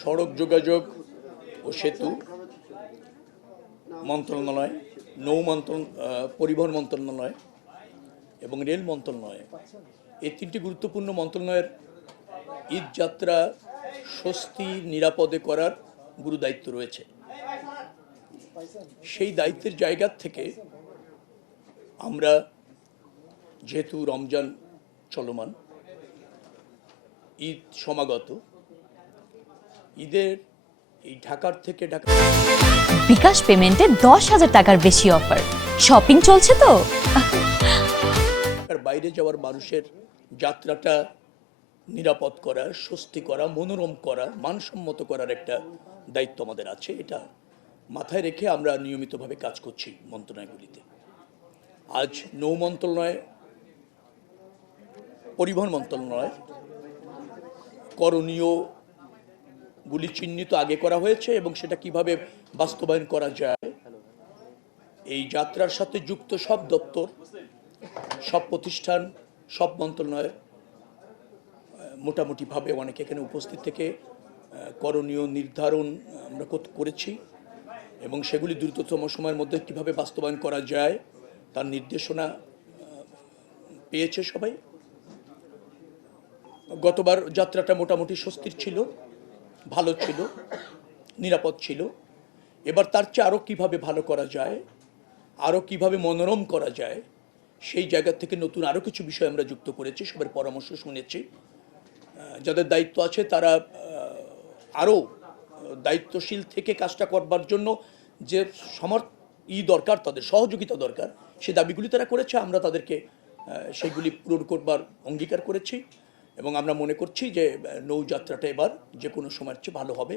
সড়ক যোগাযোগ ও সেতু মন্ত্রণালয়, পরিবহন মন্ত্রণালয় এবং রেল মন্ত্রণালয়, এই তিনটি গুরুত্বপূর্ণ মন্ত্রণালয়ের ঈদ যাত্রা স্বস্তি নিরাপদে করার গুরু দায়িত্ব রয়েছে। সেই দায়িত্বের জায়গা থেকে আমরা, যেহেতু রমজান চলমান, ঈদ সমাগত, ঈদের এই ঢাকার থেকে বিকাশ পেমেন্টে 10,000 টাকার বেশি অফার, শপিং চলছে তো। বাইরে যাওয়ার মানুষের যাত্রাটা নিরাপদ করা, স্বস্তি করা, মনোরম করা, মানসম্মত করার একটা দায়িত্ব আমাদের আছে। এটা মাথায় রেখে আমরা নিয়মিতভাবে কাজ করছি মন্ত্রণালয়গুলিতে। আজ নৌ মন্ত্রণালয়, পরিবহন মন্ত্রণালয় করণীয়গুলি চিহ্নিত আগে করা হয়েছে এবং সেটা কিভাবে বাস্তবায়ন করা যায়, এই যাত্রার সাথে যুক্ত সব দপ্তর, সব প্রতিষ্ঠান, সব মন্ত্রণালয় মোটামুটিভাবে অনেকে এখানে উপস্থিত থেকে করণীয় নির্ধারণ আমরা করেছি এবং সেগুলি দ্রুততম সময়ের মধ্যে কীভাবে বাস্তবায়ন করা যায় তার নির্দেশনা পেয়েছে সবাই। গতবার যাত্রাটা মোটামুটি স্বস্তির ছিল, ভালো ছিল, নিরাপদ ছিল। এবার তার চেয়ে আরও কীভাবে ভালো করা যায়, আরও কীভাবে মনোরম করা যায়, সেই জায়গা থেকে নতুন আরও কিছু বিষয় আমরা যুক্ত করেছি। সবার পরামর্শ শুনেছি। যাদের দায়িত্ব আছে তারা আরও দায়িত্বশীল থেকে কাজটা করবার জন্য যে দরকার, তাদের সহযোগিতা দরকার, সে দাবিগুলি তারা করেছে। আমরা তাদেরকে সেইগুলি পূরণ করবার অঙ্গীকার করেছি এবং আমরা মনে করছি যে নৌযাত্রাটা এবার যে কোনো সময়ের চেয়ে ভালো হবে।